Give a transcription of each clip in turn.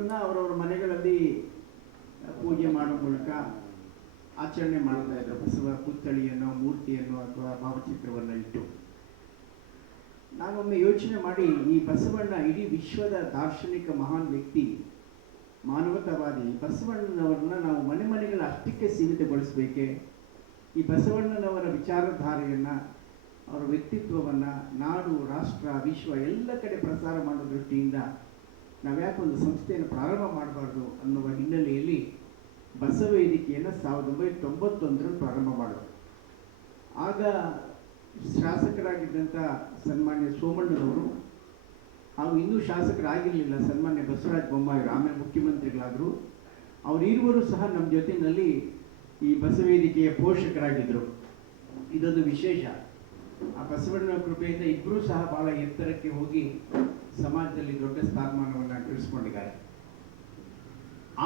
ಬಸವಣ್ಣನವರನ್ನು ಅವರವರ ಮನೆಗಳಲ್ಲಿ ಪೂಜೆ ಮಾಡೋ ಮೂಲಕ ಆಚರಣೆ ಮಾಡ್ತಾ ಇದ್ರು. ಬಸವ ಪುತ್ಥಳಿಯನ್ನು, ಮೂರ್ತಿಯನ್ನು ಅಥವಾ ಭಾವಚಿತ್ರವನ್ನು ಇಟ್ಟು. ನಾನೊಮ್ಮೆ ಯೋಚನೆ ಮಾಡಿ, ಈ ಬಸವಣ್ಣ ಇಡೀ ವಿಶ್ವದ ದಾರ್ಶನಿಕ ಮಹಾನ್ ವ್ಯಕ್ತಿ, ಮಾನವತಾವಾದಿ ಬಸವಣ್ಣನವರನ್ನ ನಾವು ಮನೆ ಮನೆಗಳ ಅಷ್ಟಕ್ಕೆ ಸೀಮಿತಗೊಳಿಸಬೇಕೆ? ಈ ಬಸವಣ್ಣನವರ ವಿಚಾರಧಾರೆಯನ್ನು, ಅವರ ವ್ಯಕ್ತಿತ್ವವನ್ನು ನಾಡು, ರಾಷ್ಟ್ರ, ವಿಶ್ವ ಎಲ್ಲ ಕಡೆ ಪ್ರಸಾರ ಮಾಡೋ ದೃಷ್ಟಿಯಿಂದ ನಾವ್ಯಾಕೆ ಒಂದು ಸಂಸ್ಥೆಯನ್ನು ಪ್ರಾರಂಭ ಮಾಡಬಾರ್ದು ಅನ್ನುವ ಹಿನ್ನೆಲೆಯಲ್ಲಿ ಬಸವ ವೇದಿಕೆಯನ್ನು 1991ರಲ್ಲಿ ಪ್ರಾರಂಭ ಮಾಡೋದು. ಆಗ ಶಾಸಕರಾಗಿದ್ದಂಥ ಸನ್ಮಾನ್ಯ ಸೋಮಣ್ಣನವರು, ಹಾಗೂ ಇನ್ನೂ ಶಾಸಕರಾಗಿರಲಿಲ್ಲ ಸನ್ಮಾನ್ಯ ಬಸವರಾಜ ಬೊಮ್ಮಾಯಿಯವರು, ಆಮೇಲೆ ಮುಖ್ಯಮಂತ್ರಿಗಳಾದರು. ಅವರಿರುವರು ಸಹ ನಮ್ಮ ಜೊತೆಯಲ್ಲಿ ಈ ಬಸವ ವೇದಿಕೆಯ ಪೋಷಕರಾಗಿದ್ದರು. ಇದೊಂದು ವಿಶೇಷ. ಆ ಬಸವಣ್ಣನ ಕೃಪೆಯಿಂದ ಇಬ್ಬರೂ ಸಹ ಬಹಳ ಎತ್ತರಕ್ಕೆ ಹೋಗಿ ಸಮಾಜದಲ್ಲಿ ದೊಡ್ಡ ಸ್ಥಾನಮಾನವನ್ನು ಗಳಿಸ್ಕೊಂಡಿದ್ದಾರೆ.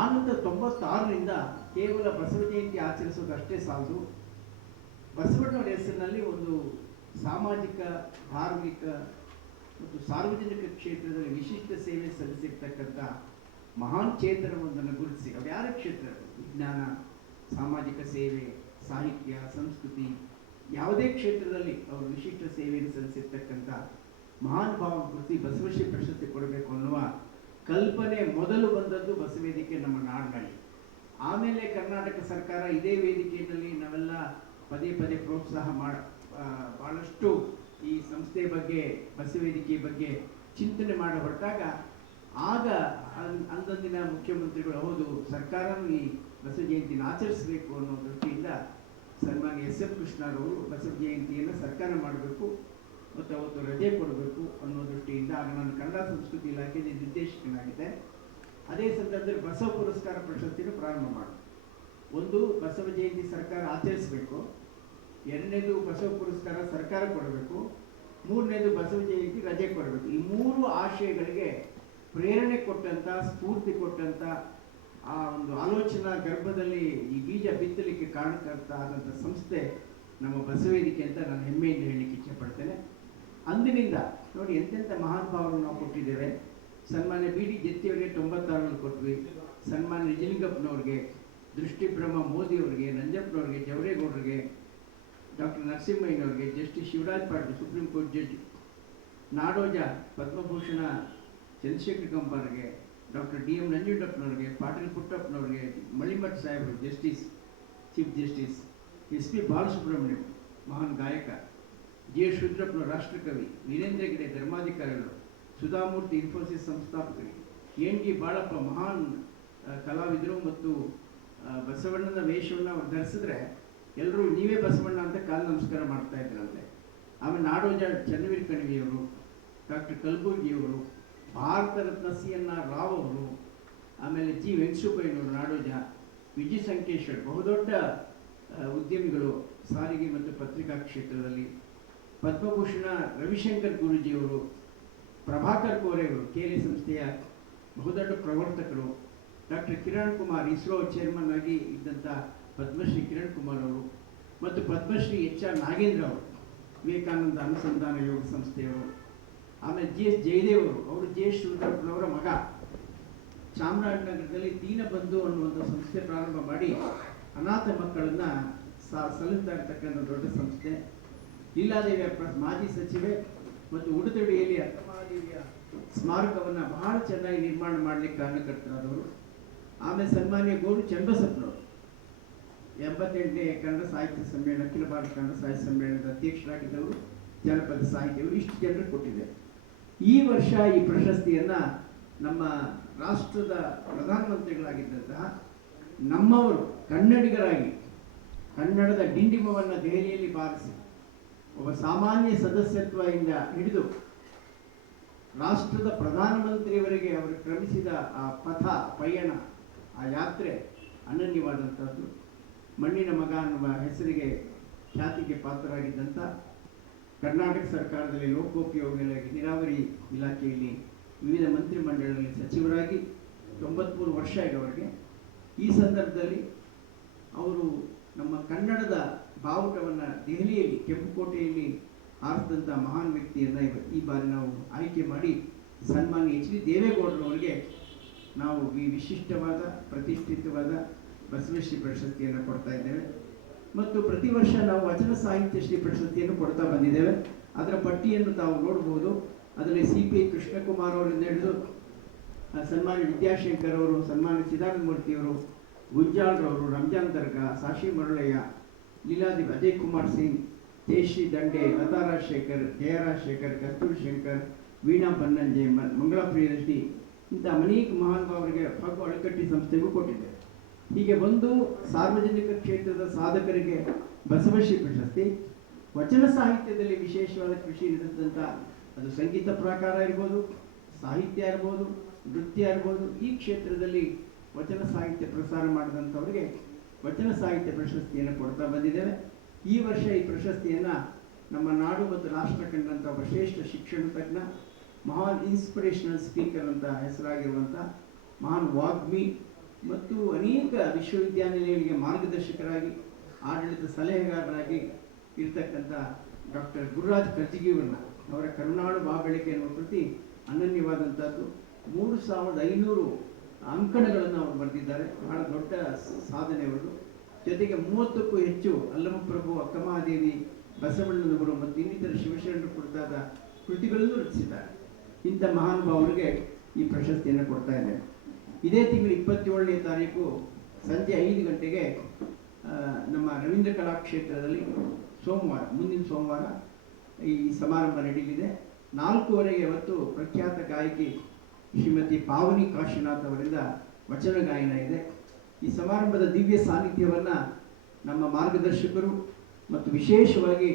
ಆನಂತರ 96ರಿಂದ ಕೇವಲ ಬಸವ ಜಯಂತಿ ಆಚರಿಸೋದಷ್ಟೇ ಸಾಲದು, ಬಸವಣ್ಣವರ ಹೆಸರಿನಲ್ಲಿ ಒಂದು ಸಾಮಾಜಿಕ, ಧಾರ್ಮಿಕ ಮತ್ತು ಸಾರ್ವಜನಿಕ ಕ್ಷೇತ್ರದಲ್ಲಿ ವಿಶಿಷ್ಟ ಸೇವೆ ಸಲ್ಲಿಸಿರ್ತಕ್ಕಂಥ ಮಹಾನ್ ಚೇತನವೊಂದನ್ನು ಗುರುತಿಸಿ, ಅವ್ರು ಯಾರ ಕ್ಷೇತ್ರ, ವಿಜ್ಞಾನ, ಸಾಮಾಜಿಕ ಸೇವೆ, ಸಾಹಿತ್ಯ, ಸಂಸ್ಕೃತಿ, ಯಾವುದೇ ಕ್ಷೇತ್ರದಲ್ಲಿ ಅವರು ವಿಶಿಷ್ಟ ಸೇವೆಯನ್ನು ಸಲ್ಲಿಸಿರ್ತಕ್ಕಂಥ ಮಹಾನ್ ಭಾವ ಗುರುತಿ ಬಸವಶ್ರೀ ಪ್ರಶಸ್ತಿ ಕೊಡಬೇಕು ಅನ್ನುವ ಕಲ್ಪನೆ ಮೊದಲು ಬಂದದ್ದು ಬಸವ ವೇದಿಕೆ ನಮ್ಮ ನಾಡಿನಲ್ಲಿ. ಆಮೇಲೆ ಕರ್ನಾಟಕ ಸರ್ಕಾರ ಇದೇ ವೇದಿಕೆಯಲ್ಲಿ ನಾವೆಲ್ಲ ಪದೇ ಪದೇ ಪ್ರೋತ್ಸಾಹ ಭಾಳಷ್ಟು ಈ ಸಂಸ್ಥೆ ಬಗ್ಗೆ, ಬಸವ ವೇದಿಕೆ ಬಗ್ಗೆ ಚಿಂತನೆ ಮಾಡಿ ಹೊರಟಾಗ ಆಗ ಅಂದಿನ ಮುಖ್ಯಮಂತ್ರಿಗಳು, ಹೌದು ಸರ್ಕಾರನೂ ಈ ಬಸವ ಜಯಂತಿನ ಆಚರಿಸಬೇಕು ಅನ್ನೋ ದೃಷ್ಟಿಯಿಂದ ಸನ್ಮಾನ್ಯ ಎಸ್ ಎಂ ಕೃಷ್ಣರವರು ಬಸವ ಜಯಂತಿಯನ್ನು ಸರ್ಕಾರ ಮಾಡಬೇಕು ಮತ್ತು ಅವತ್ತು ರಜೆ ಕೊಡಬೇಕು ಅನ್ನೋ ದೃಷ್ಟಿಯಿಂದ, ಆಗ ನಾನು ಕನ್ನಡ ಸಂಸ್ಕೃತಿ ಇಲಾಖೆಯ ನಿರ್ದೇಶಕನಾಗಿದ್ದೆ. ಅದೇ ಸಂದರ್ಭದಲ್ಲಿ ಬಸವ ಪುರಸ್ಕಾರ ಪ್ರಶಸ್ತಿಯನ್ನು ಪ್ರಾರಂಭ ಮಾಡೋದು. ಒಂದು, ಬಸವ ಜಯಂತಿ ಸರ್ಕಾರ ಆಚರಿಸಬೇಕು. ಎರಡನೇದು, ಬಸವ ಪುರಸ್ಕಾರ ಸರ್ಕಾರ ಕೊಡಬೇಕು. ಮೂರನೇದು, ಬಸವ ಜಯಂತಿ ರಜೆ ಕೊಡಬೇಕು. ಈ ಮೂರು ಆಶಯಗಳಿಗೆ ಪ್ರೇರಣೆ ಕೊಟ್ಟಂಥ, ಸ್ಫೂರ್ತಿ ಕೊಟ್ಟಂಥ, ಆ ಒಂದು ಆಲೋಚನಾ ಗರ್ಭದಲ್ಲಿ ಈ ಬೀಜ ಬಿತ್ತಲಿಕ್ಕೆ ಕಾರಣಕರ್ತ ಆದಂಥ ಸಂಸ್ಥೆ ನಮ್ಮ ಬಸವ ವೇದಿಕೆ ಅಂತ ನಾನು ಹೆಮ್ಮೆಯಿಂದ ಹೇಳಲಿಕ್ಕೆ ಇಚ್ಛೆಪಡ್ತೇನೆ. ಅಂದಿನಿಂದ ನೋಡಿ ಎಂತೆಂಥ ಮಹಾನ್ ಭಾವವನ್ನು ನಾವು ಕೊಟ್ಟಿದ್ದೇವೆ. ಸನ್ಮಾನ್ಯ ಬಿ ಡಿ ಜತ್ತಿಯವರಿಗೆ 96ರಲ್ಲಿ ಕೊಟ್ವಿ, ಸನ್ಮಾನ್ಯ ನಿಜಲಿಂಗಪ್ಪನವ್ರಿಗೆ, ದೃಷ್ಟಿಬ್ರಹ್ಮ ಮೋದಿಯವರಿಗೆ, ನಂಜಪ್ಪನವ್ರಿಗೆ, ಜವರೇಗೌಡರಿಗೆ, ಡಾಕ್ಟರ್ ನರಸಿಂಹಯ್ಯನವ್ರಿಗೆ, justice Shivraj Patil supreme court judge, Nadoja Padma Bhushan Chandrashekhar ಕಂಬಾರ್ಗೆ, ಡಾಕ್ಟರ್ ಡಿ ಎಂ ನಂಜುಂಡಪ್ಪನವ್ರಿಗೆ, ಪಾಟೀಲ್ ಪುಟ್ಟಪ್ಪನವ್ರಿಗೆ, ಮಳಿಮಠ್ ಸಾಹೇಬರು justice, chief justice, S P Balasubrahmanyam ಮಹಾನ್ ಗಾಯಕ, ಜಿ ಎಸ್ ರುದ್ರಪ್ಪನವರು ರಾಷ್ಟ್ರಕವಿ, ವೀರೇಂದ್ರ ಹೆಗ್ಗಡೆ ಧರ್ಮಾಧಿಕಾರಿಗಳು, ಸುಧಾಮೂರ್ತಿ ಇನ್ಫೋಸಿಸ್ ಸಂಸ್ಥಾಪಕರಿಗೆ, ಎನ್ ಡಿ ಬಾಳಪ್ಪ ಮಹಾನ್ ಕಲಾವಿದರು ಮತ್ತು ಬಸವಣ್ಣನ ವೇಷವನ್ನು ಅವ್ರು ಧರಿಸಿದ್ರೆ ಎಲ್ಲರೂ ನೀವೇ ಬಸವಣ್ಣ ಅಂತ ಕಾಲು ನಮಸ್ಕಾರ ಮಾಡ್ತಾ ಇದ್ರಂತೆ. ಆಮೇಲೆ ನಾಡೋಜ Channaveer ಕಣಿವೆಯವರು, doctor ಕಲಬುರ್ಗಿಯವರು, Bharat Ratna C N R Rao ಅವರು, ಆಮೇಲೆ ಜಿ ವೆಂಕಟಸುಬ್ಬಯ್ಯನವರು ನಾಡೋಜ, ವಿಜಯ ಸಂಕೇಶ್ವರ್ ಬಹುದೊಡ್ಡ ಉದ್ಯಮಿಗಳು ಸಾರಿಗೆ ಮತ್ತು ಪತ್ರಿಕಾ ಕ್ಷೇತ್ರದಲ್ಲಿ, ಪದ್ಮಭೂಷಣ ರವಿಶಂಕರ್ ಗುರೂಜಿಯವರು, ಪ್ರಭಾಕರ್ ಕೋರೆಯವರು ಕೇಲಿ ಸಂಸ್ಥೆಯ ಬಹುದೊಡ್ಡ ಪ್ರವರ್ತಕರು, ಡಾಕ್ಟರ್ ಕಿರಣ್ ಕುಮಾರ್ ಇಸ್ರೋ ಚೇರ್ಮನ್ ಆಗಿ ಇದ್ದಂಥ ಪದ್ಮಶ್ರೀ ಕಿರಣ್ ಕುಮಾರ್ ಅವರು, ಮತ್ತು ಪದ್ಮಶ್ರೀ ಎಚ್ ಆರ್ ನಾಗೇಂದ್ರ ಅವರು ವಿವೇಕಾನಂದ ಅನುಸಂಧಾನ ಯೋಗ ಸಂಸ್ಥೆಯವರು, ಆಮೇಲೆ ಜಿ ಎಸ್ ಜಯದೇವ್ ಅವರು ಜೆ ಎಸ್ ರುದ್ರಪ್ಪನವರ ಮಗ, ಚಾಮರಾಜನಗರದಲ್ಲಿ ದೀನಬಂಧು ಅನ್ನುವಂಥ ಸಂಸ್ಥೆ ಪ್ರಾರಂಭ ಮಾಡಿ ಅನಾಥ ಮಕ್ಕಳನ್ನು ಸಲುತ್ತಾ ಇರ್ತಕ್ಕಂಥ ದೊಡ್ಡ ಸಂಸ್ಥೆ. ಲೀಲಾದೇವಿಯ ಮಾಜಿ ಸಚಿವೆ ಮತ್ತು ಉಡುತಡಿಯಲ್ಲಿ ಅಕ್ಕಮಹಾದೇವಿಯ ಸ್ಮಾರಕವನ್ನು ಬಹಳ ಚೆನ್ನಾಗಿ ನಿರ್ಮಾಣ ಮಾಡಲಿಕ್ಕೆ ಕಾರಣಕರ್ತರಾದವರು. ಆಮೇಲೆ ಸನ್ಮಾನ್ಯ ಗೋರು ಚನ್ನಬಸಪ್ಪನವರು 88ನೇ ಕನ್ನಡ ಸಾಹಿತ್ಯ ಸಮ್ಮೇಳನ, ಅಖಿಲ ಭಾರತ ಕನ್ನಡ ಸಾಹಿತ್ಯ ಸಮ್ಮೇಳನದ ಅಧ್ಯಕ್ಷರಾಗಿದ್ದವರು, ಜನಪದ ಸಾಹಿತ್ಯವರು, ಇಷ್ಟು ಜನರು ಕೊಟ್ಟಿದೆ. ಈ ವರ್ಷ ಈ ಪ್ರಶಸ್ತಿಯನ್ನು ನಮ್ಮ ರಾಷ್ಟ್ರದ ಪ್ರಧಾನಮಂತ್ರಿಗಳಾಗಿದ್ದಂತಹ ನಮ್ಮವರು ಕನ್ನಡಿಗರಾಗಿ ಕನ್ನಡದ ಡಿಂಡಿಮವನ್ನು ದೆಹಲಿಯಲ್ಲಿ ಬಾರಿಸಿ ಒಬ್ಬ ಸಾಮಾನ್ಯ ಸದಸ್ಯತ್ವದಿಂದ ಹಿಡಿದು ರಾಷ್ಟ್ರದ ಪ್ರಧಾನಮಂತ್ರಿಯವರಿಗೆ ಅವರು ಕ್ರಮಿಸಿದ ಆ ಪಥ, ಪಯಣ, ಆ ಯಾತ್ರೆ ಅನನ್ಯವಾದಂಥದ್ದು. ಮಣ್ಣಿನ ಮಗ ಅನ್ನುವ ಹೆಸರಿಗೆ, ಖ್ಯಾತಿಗೆ ಪಾತ್ರರಾಗಿದ್ದಂಥ, ಕರ್ನಾಟಕ ಸರ್ಕಾರದಲ್ಲಿ ಲೋಕೋಪಯೋಗಿ ನೀರಾವರಿ ಇಲಾಖೆಯಲ್ಲಿ ವಿವಿಧ ಮಂತ್ರಿಮಂಡಲಗಳಲ್ಲಿ ಸಚಿವರಾಗಿ 93 ವರ್ಷ ಇದೆ ಅವರಿಗೆ. ಈ ಸಂದರ್ಭದಲ್ಲಿ ಅವರು ನಮ್ಮ ಕನ್ನಡದ ಬಾವುಟವನ್ನು ದೆಹಲಿಯಲ್ಲಿ ಕೆಂಪುಕೋಟೆಯಲ್ಲಿ ಆರಿಸಿದಂಥ ಮಹಾನ್ ವ್ಯಕ್ತಿಯನ್ನು ಈ ಬಾರಿ ನಾವು ಆಯ್ಕೆ ಮಾಡಿ ಸನ್ಮಾನ್ಯ ಎಚ್ ಡಿ ದೇವೇಗೌಡರವರಿಗೆ ನಾವು ಈ ವಿಶಿಷ್ಟವಾದ ಪ್ರತಿಷ್ಠಿತವಾದ ಬಸವಶ್ರೀ ಪ್ರಶಸ್ತಿಯನ್ನು ಕೊಡ್ತಾ ಇದ್ದೇವೆ. ಮತ್ತು ಪ್ರತಿ ವರ್ಷ ನಾವು ವಚನ ಸಾಹಿತ್ಯ ಶ್ರೀ ಪ್ರಶಸ್ತಿಯನ್ನು ಕೊಡ್ತಾ ಬಂದಿದ್ದೇವೆ. ಅದರ ಪಟ್ಟಿಯನ್ನು ತಾವು ನೋಡಬಹುದು. ಅದರಲ್ಲಿ CP ಕೃಷ್ಣಕುಮಾರ್ ಅವರಿಂದ ಹಿಡಿದು ಸನ್ಮಾನ್ಯ ವಿದ್ಯಾಶಂಕರ್ ಅವರು, ಸನ್ಮಾನ್ಯ ಚಿದಾನಂದ ಮೂರ್ತಿಯವರು, ಗುಂಜಾಳ್ರವರು, ರಂಜಾನ್ ದರ್ಗಾ, ಸಾಶಿ ಮರಳಯ್ಯ, ಲೀಲಾದೇವಿ, ಅಜಯ್ ಕುಮಾರ್ ಸಿಂಗ್, ತೇಶ್ರೀ ದಂಡೆ, ಲತಾ ರಾಜಶೇಖರ್, ಜಯ ರಾಜಶೇಖರ್, ಕಸ್ತೂರಿ ಶಂಕರ್, ವೀಣಾ ಬನ್ನಂಜೆ, ಮಂಗಳಪ್ರಿಯ ರೆಡ್ಡಿ ಇಂಥ ಅನೇಕ ಮಹಾನುಭಾವರಿಗೆ ಹಾಗೂ ಅಳಕಟ್ಟಿ ಸಂಸ್ಥೆಗೂ ಕೊಟ್ಟಿದೆ. ಹೀಗೆ ಒಂದು ಸಾರ್ವಜನಿಕ ಕ್ಷೇತ್ರದ ಸಾಧಕರಿಗೆ ಬಸವಶ್ರೀ ಪ್ರಶಸ್ತಿ, ವಚನ ಸಾಹಿತ್ಯದಲ್ಲಿ ವಿಶೇಷವಾದ ಕೃಷಿ ನಡೆದಂಥ ಅದು ಸಂಗೀತ ಪ್ರಕಾರ ಇರ್ಬೋದು, ಸಾಹಿತ್ಯ ಇರ್ಬೋದು, ನೃತ್ಯ ಇರ್ಬೋದು, ಈ ಕ್ಷೇತ್ರದಲ್ಲಿ ವಚನ ಸಾಹಿತ್ಯ ಪ್ರಸಾರ ಮಾಡಿದಂಥವರಿಗೆ ವಚನ ಸಾಹಿತ್ಯ ಪ್ರಶಸ್ತಿಯನ್ನು ಕೊಡ್ತಾ ಬಂದಿದ್ದೇವೆ. ಈ ವರ್ಷ ಈ ಪ್ರಶಸ್ತಿಯನ್ನು ನಮ್ಮ ನಾಡು ಮತ್ತು ರಾಷ್ಟ್ರ ಕಂಡಂಥ ಒಬ್ಬ ಶ್ರೇಷ್ಠ ಶಿಕ್ಷಣ ತಜ್ಞ, ಮಹಾನ್ ಇನ್ಸ್ಪಿರೇಷನಲ್ ಸ್ಪೀಕರ್ ಅಂತ ಹೆಸರಾಗಿರುವಂಥ ಮಹಾನ್ ವಾಗ್ಮಿ ಮತ್ತು ಅನೇಕ ವಿಶ್ವವಿದ್ಯಾನಿಲಯಗಳಿಗೆ ಮಾರ್ಗದರ್ಶಕರಾಗಿ ಆಡಳಿತ ಸಲಹೆಗಾರರಾಗಿ ಇರ್ತಕ್ಕಂಥ ಡಾಕ್ಟರ್ ಗುರುರಾಜ್ ಕರ್ಜಿಗಿಯವರನ್ನ ಅವರ ಕರುನಾಡು ಬಾಬೆಳಕೆ ಎನ್ನುವ ಕೃತಿ ಅನನ್ಯವಾದಂಥದ್ದು. 3500 ಅಂಕಣಗಳನ್ನು ಅವರು ಬರೆದಿದ್ದಾರೆ. ಬಹಳ ದೊಡ್ಡ ಸಾಧನೆ ಅವರದು. ಜೊತೆಗೆ 30ಕ್ಕೂ ಹೆಚ್ಚು ಅಲ್ಲಮಪ್ರಭು, ಅಕ್ಕಮಹಾದೇವಿ, ಬಸವಣ್ಣನವರು ಮತ್ತು ಇನ್ನಿತರ ಶಿವಶರಣರು ಕುರಿತಾದ ಕೃತಿಗಳನ್ನು ರಚಿಸಿದ್ದಾರೆ. ಇಂಥ ಮಹಾನುಭಾವರಿಗೆ ಈ ಪ್ರಶಸ್ತಿಯನ್ನು ಕೊಡ್ತಾ ಇದ್ದೇನೆ. ಇದೇ ತಿಂಗಳು 27ನೇ ತಾರೀಕು ಸಂಜೆ 5 ಗಂಟೆಗೆ ನಮ್ಮ ರವೀಂದ್ರ ಕಲಾಕ್ಷೇತ್ರದಲ್ಲಿ ಮುಂದಿನ ಸೋಮವಾರ ಈ ಸಮಾರಂಭ ನಡೆಯಲಿದೆ. 4:15 ಅವತ್ತು ಪ್ರಖ್ಯಾತ ಗಾಯಕಿ ಶ್ರೀಮತಿ ಪಾವನಿ ಕಾಶಿನಾಥ್ ಅವರಿಂದ ವಚನ ಗಾಯನ ಇದೆ. ಈ ಸಮಾರಂಭದ ದಿವ್ಯ ಸಾನ್ನಿಧ್ಯವನ್ನು ನಮ್ಮ ಮಾರ್ಗದರ್ಶಕರು ಮತ್ತು ವಿಶೇಷವಾಗಿ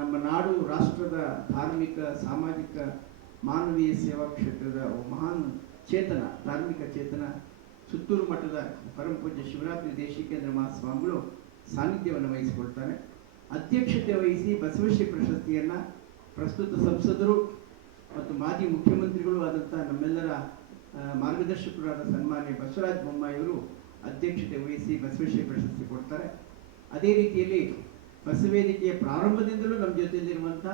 ನಮ್ಮ ನಾಡು ರಾಷ್ಟ್ರದ ಧಾರ್ಮಿಕ, ಸಾಮಾಜಿಕ, ಮಾನವೀಯ ಸೇವಾ ಕ್ಷೇತ್ರದ ಮಹಾನ್ ಚೇತನ, ಧಾರ್ಮಿಕ ಚೇತನ, ಸುತ್ತೂರು ಮಠದ ಪರಮ ಪೂಜ್ಯ ಶಿವರಾತ್ರಿ ದೇಶಿಕೇಂದ್ರ ಮಹಾಸ್ವಾಮಿಗಳು ಸಾನ್ನಿಧ್ಯವನ್ನು ವಹಿಸಿಕೊಳ್ತಾರೆ. ಅಧ್ಯಕ್ಷತೆ ವಹಿಸಿ ಬಸವಶ್ರೀ ಪ್ರಶಸ್ತಿಯನ್ನು ಪ್ರಸ್ತುತ ಸಂಸದರು ಮತ್ತು ಮಾಜಿ ಮುಖ್ಯಮಂತ್ರಿಗಳು ಆದಂಥ ನಮ್ಮೆಲ್ಲರ ಮಾರ್ಗದರ್ಶಕರಾದ ಸನ್ಮಾನ್ಯ ಬಸವರಾಜ ಬೊಮ್ಮಾಯಿಯವರು ಅಧ್ಯಕ್ಷತೆ ವಹಿಸಿ ಬಸವಶ್ರೀ ಪ್ರಶಸ್ತಿ ಕೊಡ್ತಾರೆ. ಅದೇ ರೀತಿಯಲ್ಲಿ ಬಸವೇದಿಕೆಯ ಪ್ರಾರಂಭದಿಂದಲೂ ನಮ್ಮ ಜೊತೆಯಲ್ಲಿರುವಂಥ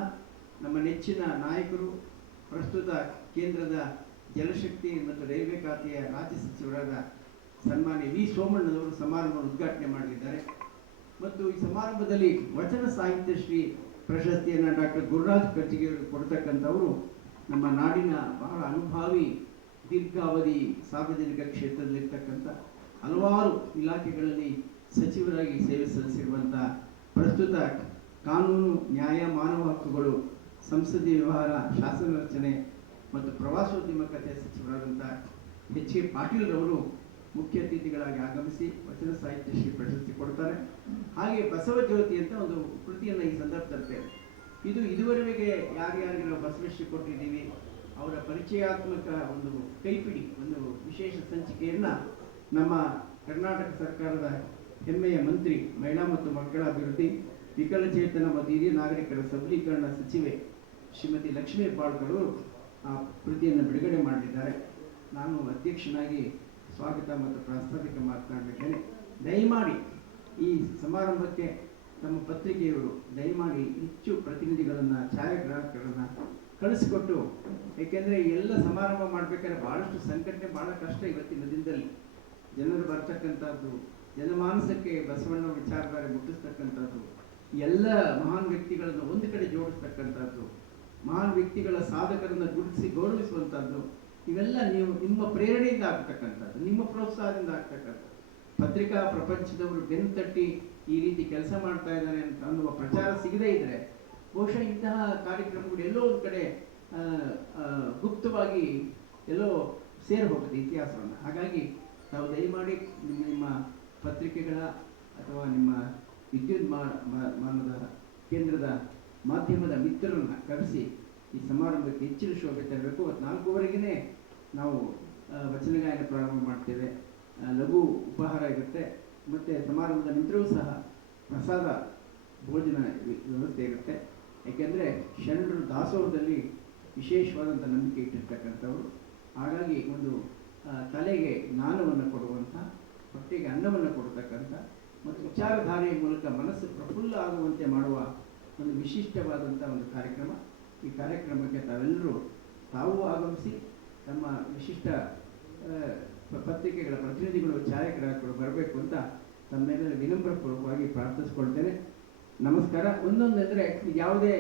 ನಮ್ಮ ನೆಚ್ಚಿನ ನಾಯಕರು, ಪ್ರಸ್ತುತ ಕೇಂದ್ರದ ಜಲಶಕ್ತಿ ಮತ್ತು ರೈಲ್ವೆ ಖಾತೆಯ ರಾಜ್ಯ ಸಚಿವರಾದ ಸನ್ಮಾನ್ಯ ವಿ ಸೋಮಣ್ಣನವರು ಸಮಾರಂಭವನ್ನು ಉದ್ಘಾಟನೆ ಮಾಡಲಿದ್ದಾರೆ. ಮತ್ತು ಈ ಸಮಾರಂಭದಲ್ಲಿ ವಚನ ಸಾಹಿತ್ಯ ಶ್ರೀ ಪ್ರಶಸ್ತಿಯನ್ನು ಡಾಕ್ಟರ್ ಗುರುರಾಜ್ ಕರ್ಜಿಗಿಯವರು ಕೊಡ್ತಕ್ಕಂಥವರು ನಮ್ಮ ನಾಡಿನ ಬಹಳ ಅನುಭಾವಿ, ದೀರ್ಘಾವಧಿ ಸಾರ್ವಜನಿಕ ಕ್ಷೇತ್ರದಲ್ಲಿರ್ತಕ್ಕಂಥ ಹಲವಾರು ಇಲಾಖೆಗಳಲ್ಲಿ ಸಚಿವರಾಗಿ ಸೇವೆ ಸಲ್ಲಿಸಿರುವಂಥ, ಪ್ರಸ್ತುತ ಕಾನೂನು, ನ್ಯಾಯ, ಮಾನವ ಹಕ್ಕುಗಳು, ಸಂಸದೀಯ ವ್ಯವಹಾರ, ಶಾಸನ ರಚನೆ ಮತ್ತು ಪ್ರವಾಸೋದ್ಯಮ ಖಾತೆ ಸಚಿವರಾದಂಥ H.K. ಪಾಟೀಲ್ರವರು ಮುಖ್ಯ ಅತಿಥಿಗಳಾಗಿ ಆಗಮಿಸಿ ವಚನ ಸಾಹಿತ್ಯ ಶ್ರೀ ಪ್ರಶಸ್ತಿ ಕೊಡ್ತಾರೆ. ಹಾಗೆ ಬಸವ ಜ್ಯೋತಿ ಅಂತ ಒಂದು ಕೃತಿಯನ್ನು ಈ ಸಂದರ್ಭದಲ್ಲಿ ಇದು ಇದುವರೆಗೆ ಯಾರ್ಯಾರಿಗೆ ನಾವು ಬಸವಶ್ರೀ ಕೊಟ್ಟಿದ್ದೀವಿ ಅವರ ಪರಿಚಯಾತ್ಮಕ ಒಂದು ಕೈಪಿಡಿ, ಒಂದು ವಿಶೇಷ ಸಂಚಿಕೆಯನ್ನು ನಮ್ಮ ಕರ್ನಾಟಕ ಸರ್ಕಾರದ ಹೆಮ್ಮೆಯ ಮಂತ್ರಿ, ಮಹಿಳಾ ಮತ್ತು ಮಕ್ಕಳ ಅಭಿವೃದ್ಧಿ, ವಿಕಲಚೇತನ ಮತ್ತು ಹಿರಿಯ ನಾಗರಿಕರ ಸಬಲೀಕರಣ ಸಚಿವೆ ಶ್ರೀಮತಿ ಲಕ್ಷ್ಮೀ ಹೆಬ್ಬಾಳ್ಕರ್ ಅವರು ಆ ಕೃತಿಯನ್ನು ಬಿಡುಗಡೆ ಮಾಡಲಿದ್ದಾರೆ. ನಾನು ಅಧ್ಯಕ್ಷನಾಗಿ ಸ್ವಾಗತ ಮತ್ತು ಪ್ರಾಸ್ತಾವಿಕ ಮಾತನಾಡಲಿದ್ದೇನೆ. ದಯಮಾಡಿ ಈ ಸಮಾರಂಭಕ್ಕೆ ನಮ್ಮ ಪತ್ರಿಕೆಯವರು ದಯಮಾಡಿ ಹೆಚ್ಚು ಪ್ರತಿನಿಧಿಗಳನ್ನು, ಛಾಯಾಗ್ರಾಹಕರನ್ನು ಕಳಿಸಿಕೊಟ್ಟು, ಏಕೆಂದರೆ ಎಲ್ಲ ಸಮಾರಂಭ ಮಾಡಬೇಕಾದ್ರೆ ಭಾಳಷ್ಟು ಸಂಘಟನೆ, ಭಾಳ ಕಷ್ಟ ಇವತ್ತಿನ ದಿನದಲ್ಲಿ. ಜನರು ಬರ್ತಕ್ಕಂಥದ್ದು, ಜನಮಾನಸಕ್ಕೆ ಬಸವಣ್ಣ ವಿಚಾರಧಾರೆ ಮುಟ್ಟಿಸ್ತಕ್ಕಂಥದ್ದು, ಎಲ್ಲ ಮಹಾನ್ ವ್ಯಕ್ತಿಗಳನ್ನು ಒಂದು ಕಡೆ ಜೋಡಿಸ್ತಕ್ಕಂಥದ್ದು, ಮಹಾನ್ ವ್ಯಕ್ತಿಗಳ ಸಾಧಕರನ್ನು ಗುರುತಿಸಿ ಗೌರವಿಸುವಂಥದ್ದು, ಇವೆಲ್ಲ ನೀವು ನಿಮ್ಮ ಪ್ರೇರಣೆಯಿಂದ ಆಗ್ತಕ್ಕಂಥದ್ದು, ನಿಮ್ಮ ಪ್ರೋತ್ಸಾಹದಿಂದ ಆಗ್ತಕ್ಕಂಥದ್ದು. ಪತ್ರಿಕಾ ಪ್ರಪಂಚದವರು ಬೆನ್ನು ತಟ್ಟಿ ಈ ರೀತಿ ಕೆಲಸ ಮಾಡ್ತಾ ಇದ್ದಾರೆ ಅಂತ ಅನ್ನುವ ಪ್ರಚಾರ ಸಿಗದೇ ಇದ್ದರೆ ಬಹುಶಃ ಇಂತಹ ಕಾರ್ಯಕ್ರಮಗಳು ಎಲ್ಲೋ ಒಂದು ಕಡೆ ಗುಪ್ತವಾಗಿ ಎಲ್ಲೋ ಸೇರಿ ಹೋಗುತ್ತೆ ಇತಿಹಾಸವನ್ನು. ಹಾಗಾಗಿ ತಾವು ದಯಮಾಡಿ ನಿಮ್ಮ ಪತ್ರಿಕೆಗಳ ಅಥವಾ ನಿಮ್ಮ ವಿದ್ಯುನ್ಮಾನದ ಕೇಂದ್ರದ ಮಾಧ್ಯಮದ ಮಿತ್ರರನ್ನು ಕರೆಸಿ ಈ ಸಮಾರಂಭಕ್ಕೆ ಹೆಚ್ಚಿನ ಶೋಭೆ ತರಬೇಕು. 4:15ಗೆ ನಾವು ವಚನ ಗಾಯನ ಪ್ರಾರಂಭ ಮಾಡ್ತೇವೆ. ಲಘು ಉಪಹಾರ ಇರುತ್ತೆ ಮತ್ತು ಸಮಾರಂಭದ ನಂತರವೂ ಸಹ ಪ್ರಸಾದ ಭೋಜನ ವ್ಯವಸ್ಥೆ ಇರುತ್ತೆ. ಏಕೆಂದರೆ ಶರಣರು ದಾಸೋಹದಲ್ಲಿ ವಿಶೇಷವಾದಂಥ ನಂಬಿಕೆ ಇಟ್ಟಿರ್ತಕ್ಕಂಥವ್ರು. ಹಾಗಾಗಿ ಒಂದು ತಲೆಗೆ ಜ್ಞಾನವನ್ನು ಕೊಡುವಂಥ, ಹೊಟ್ಟೆಗೆ ಅನ್ನವನ್ನು ಕೊಡ್ತಕ್ಕಂಥ ಮತ್ತು ವಿಚಾರಧಾರೆಯ ಮೂಲಕ ಮನಸ್ಸು ಪ್ರಫುಲ್ಲ ಆಗುವಂತೆ ಮಾಡುವ ಒಂದು ವಿಶಿಷ್ಟವಾದಂಥ ಒಂದು ಕಾರ್ಯಕ್ರಮ. ಈ ಕಾರ್ಯಕ್ರಮಕ್ಕೆ ತಾವೆಲ್ಲರೂ ತಾವು ಆಗಮಿಸಿ ತಮ್ಮ ವಿಶಿಷ್ಟ ಪತ್ರಿಕೆಗಳ ಪ್ರತಿನಿಧಿಗಳು, ಛಾಯಾಗ್ರಾಹಕರು ಬರಬೇಕು ಅಂತ ತಮ್ಮೆಲ್ಲ ವಿನಮ್ರಪೂರ್ವಕವಾಗಿ ಪ್ರಾರ್ಥಿಸ್ಕೊಳ್ತೇನೆ. ನಮಸ್ಕಾರ. ಒಂದೊಂದು ಅಂದರೆ ಯಾವುದೇ